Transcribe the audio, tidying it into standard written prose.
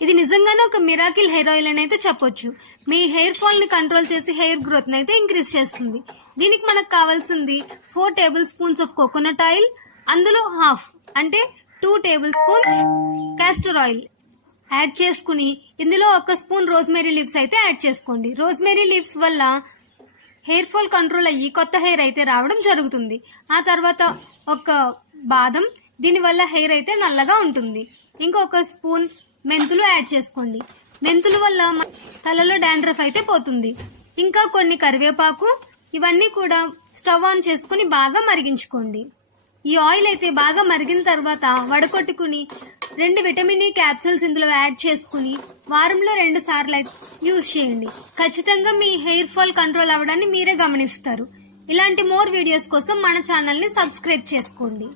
ఇది నిజంగానే ఒక మిరాకిల్ హెయిర్ ఆయిల్ అని అయితే చెప్పొచ్చు. మీ హెయిర్ ఫాల్ ని కంట్రోల్ చేసి హెయిర్ గ్రోత్ ని అయితే ఇంక్రీజ్ చేస్తుంది. దీనికి మనకు కావాల్సింది 4 table spoons of coconut oil, అందులో హాఫ్ అంటే 2 table spoons castor oil add చేసుకుని ఇందులో 1 స్పూన్ రోజ్మెరీ లీవ్స్ అయితే యాడ్ చేసుకోండి. రోజ్మెరీ లీవ్స్ వల్ల హెయిర్ ఫాల్ కంట్రోల్ అయ్యి కొత్త హెయిర్ అయితే రావడం జరుగుతుంది. ఆ తర్వాత ఒక బాదం, దీనివల్ల హెయిర్ అయితే నల్లగా ఉంటుంది. ఇంకొక స్పూన్ మెంతులు యాడ్ చేసుకోండి. మెంతుల వల్ల తలలో డాండ్రఫ్ అయితే పోతుంది. ఇంకా కొన్ని కరివేపాకు, ఇవన్నీ కూడా స్టవ్ ఆన్ చేసుకుని బాగా మరిగించుకోండి. ఈ ఆయిల్ అయితే బాగా మరిగిన తర్వాత వడకొట్టుకుని 2 విటమిన్ ఈ క్యాప్సూల్స్ ఇందులో యాడ్ చేసుకుని వారంలో 2 సార్లు అయితే యూజ్ చేయండి. ఖచ్చితంగా మీ హెయిర్ ఫాల్ కంట్రోల్ అవ్వడాన్ని మీరే గమనిస్తారు. ఇలాంటి మోర్ వీడియోస్ కోసం మన ఛానల్ని సబ్స్క్రైబ్ చేసుకోండి.